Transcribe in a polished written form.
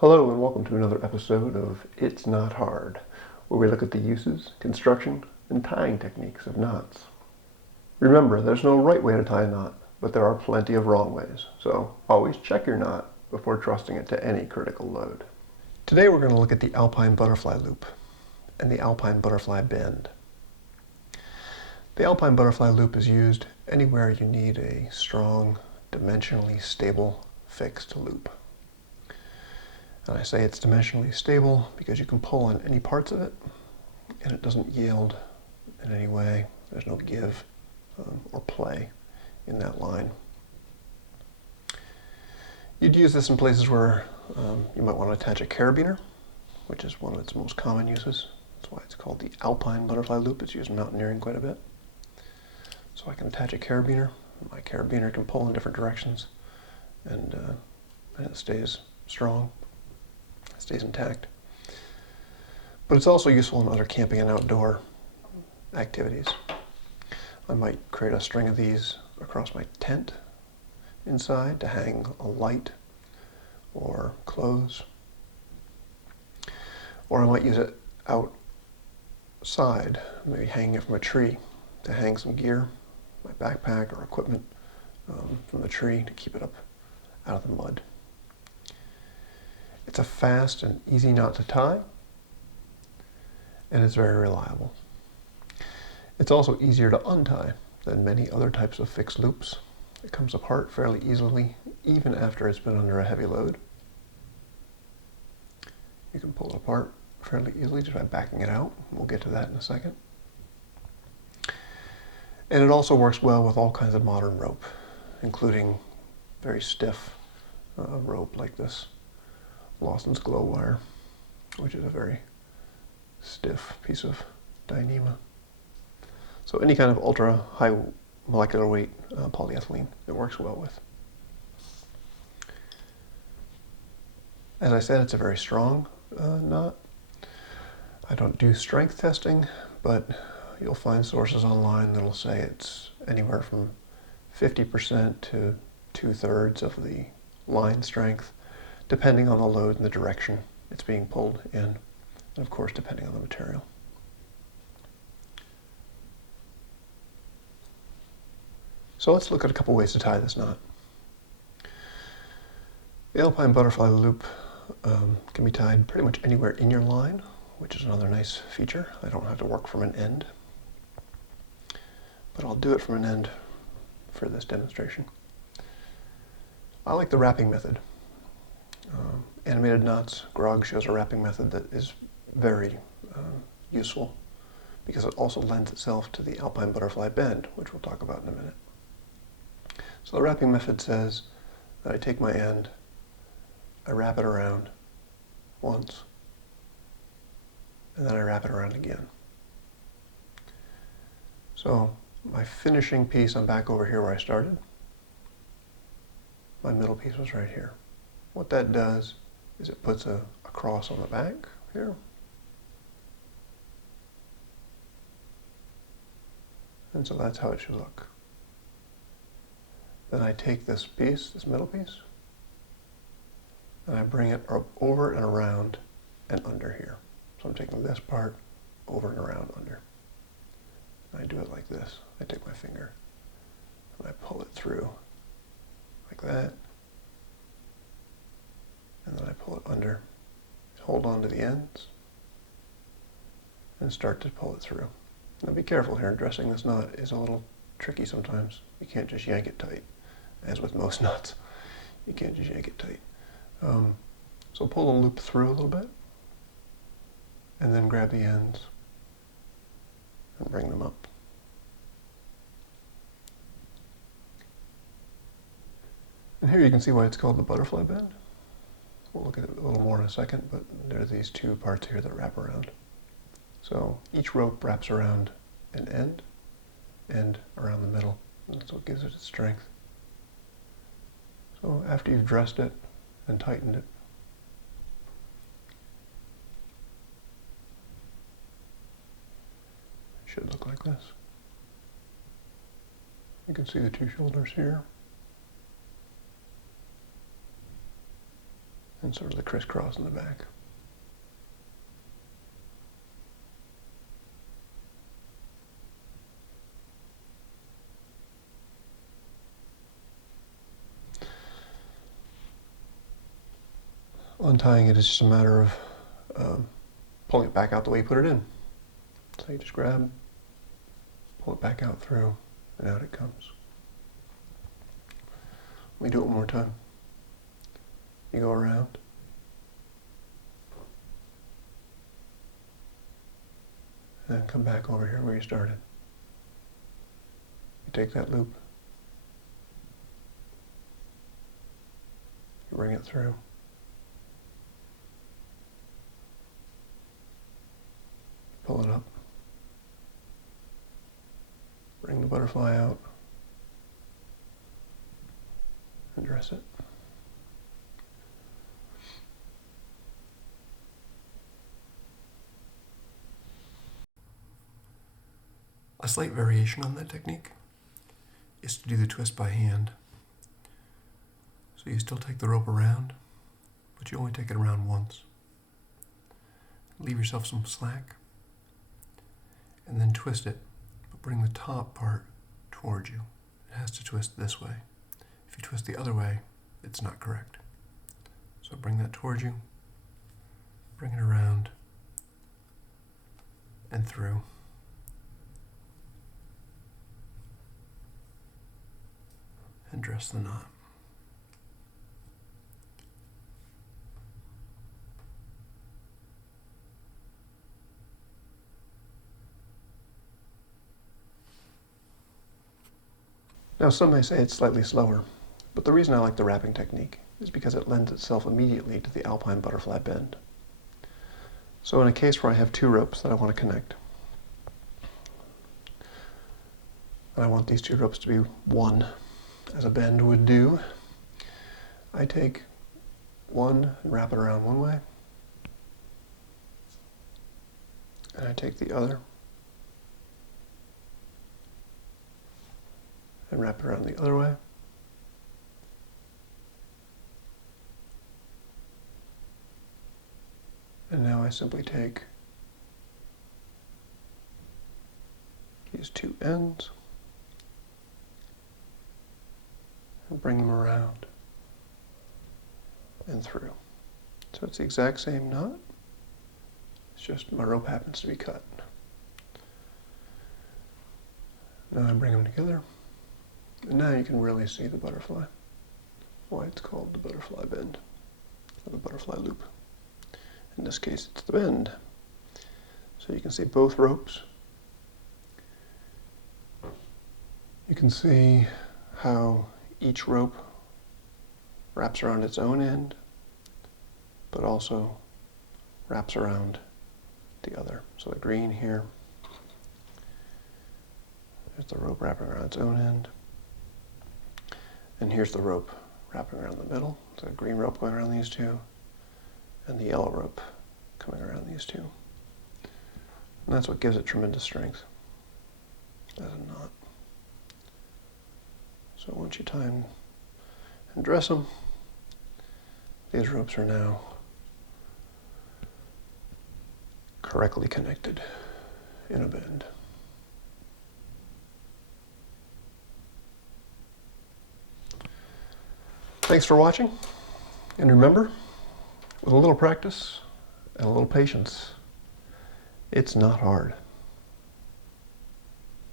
Hello and welcome to another episode of It's Not Hard, where we look at the uses, construction, and tying techniques of knots. Remember, there's no right way to tie a knot, but there are plenty of wrong ways, so always check your knot before trusting it to any critical load. Today we're going to look at the Alpine Butterfly Loop and the Alpine Butterfly Bend. The Alpine Butterfly Loop is used anywhere you need a strong, dimensionally stable, fixed loop. And I say it's dimensionally stable because you can pull on any parts of it and it doesn't yield in any way. There's no give or play in that line. You'd use this in places where you might want to attach a carabiner, which is one of its most common uses. That's why it's called the Alpine Butterfly Loop. It's used in mountaineering quite a bit. So I can attach a carabiner. My carabiner can pull in different directions and it stays strong. Stays intact. But it's also useful in other camping and outdoor activities. I might create a string of these across my tent inside to hang a light or clothes. Or I might use it outside, maybe hanging it from a tree to hang some gear, my backpack or equipment from the tree to keep it up out of the mud. It's a fast and easy knot to tie, and it's very reliable. It's also easier to untie than many other types of fixed loops. It comes apart fairly easily, even after it's been under a heavy load. You can pull it apart fairly easily just by backing it out. We'll get to that in a second. And it also works well with all kinds of modern rope, including very stiff rope like this Lawson's glow wire, which is a very stiff piece of Dyneema. So any kind of ultra high molecular weight polyethylene it works well with. As I said, it's a very strong knot. I don't do strength testing, but you'll find sources online that'll say it's anywhere from 50% to 2/3 of the line strength, depending on the load and the direction it's being pulled in, and of course depending on the material. So let's look at a couple ways to tie this knot. The Alpine Butterfly Loop can be tied pretty much anywhere in your line, which is another nice feature. I don't have to work from an end, but I'll do it from an end for this demonstration. I like the wrapping method. Animated Knots, Grog shows a wrapping method that is very useful because it also lends itself to the Alpine Butterfly Bend, which we'll talk about in a minute. So the wrapping method says that I take my end, I wrap it around once, and then I wrap it around again. So my finishing piece, I'm back over here where I started. My middle piece was right here. What that does is it puts a cross on the back here. And so that's how it should look. Then I take this piece, this middle piece, and I bring it over and around and under here. So I'm taking this part over and around under. And I do it like this. I take my finger and I pull it through like that. And then I pull it under, hold on to the ends, and start to pull it through. Now be careful here, dressing this knot is a little tricky sometimes. You can't just yank it tight, as with most knots. You can't just yank it tight. So pull the loop through a little bit, and then grab the ends and bring them up. And here you can see why it's called the butterfly bend. We'll look at it a little more in a second, but there are these two parts here that wrap around. So each rope wraps around an end around the middle. And that's what gives it its strength. So after you've dressed it and tightened it, it should look like this. You can see the two shoulders here. and sort of the crisscross in the back. Untying it is just a matter of pulling it back out the way you put it in. So you just grab, pull it back out through, and out it comes. Let me do it one more time. You go around. And then come back over here where you started. You take that loop. You bring it through. Pull it up. Bring the butterfly out. And dress it. A slight variation on that technique is to do the twist by hand. So you still take the rope around, but you only take it around once. Leave yourself some slack, and then twist it, but bring the top part towards you. It has to twist this way. If you twist the other way, it's not correct. So bring that towards you, bring it around, and through. And dress the knot. Now some may say it's slightly slower, but the reason I like the wrapping technique is because it lends itself immediately to the Alpine Butterfly Bend. So in a case where I have two ropes that I want to connect, and I want these two ropes to be one, as a bend would do, I take one and wrap it around one way, and I take the other and wrap it around the other way. And now I simply take these two ends and bring them around and through. So it's the exact same knot, it's just my rope happens to be cut. Now I bring them together, and now you can really see the butterfly, why it's called the butterfly bend, or the butterfly loop. In this case, it's the bend. So you can see both ropes. You can see how each rope wraps around its own end, but also wraps around the other. So the green here, there's the rope wrapping around its own end. And here's the rope wrapping around the middle. So the green rope going around these two, and the yellow rope coming around these two. And that's what gives it tremendous strength as a knot. So once you tie them and dress them, these ropes are now correctly connected in a bend. Thanks for watching, and remember, with a little practice and a little patience, it's not hard.